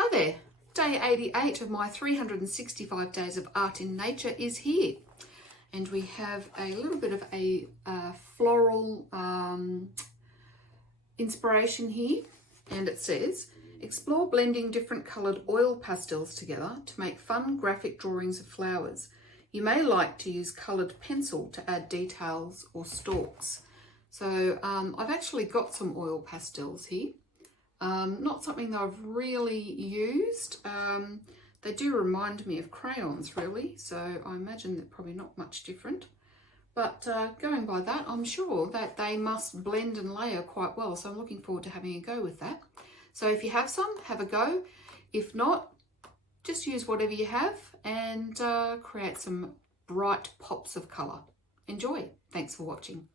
Hi there, day 88 of my 365 days of art in nature is here. And we have a little bit of a floral inspiration here. And it says, explore blending different coloured oil pastels together to make fun graphic drawings of flowers. You may like to use coloured pencil to add details or stalks. So I've actually got some oil pastels here. Not something that I've really used. They do remind me of crayons really, so I imagine they're probably not much different. But going by that, I'm sure that they must blend and layer quite well, so I'm looking forward to having a go with that. So if you have some, have a go. If not, just use whatever you have and create some bright pops of colour. Enjoy. Thanks for watching.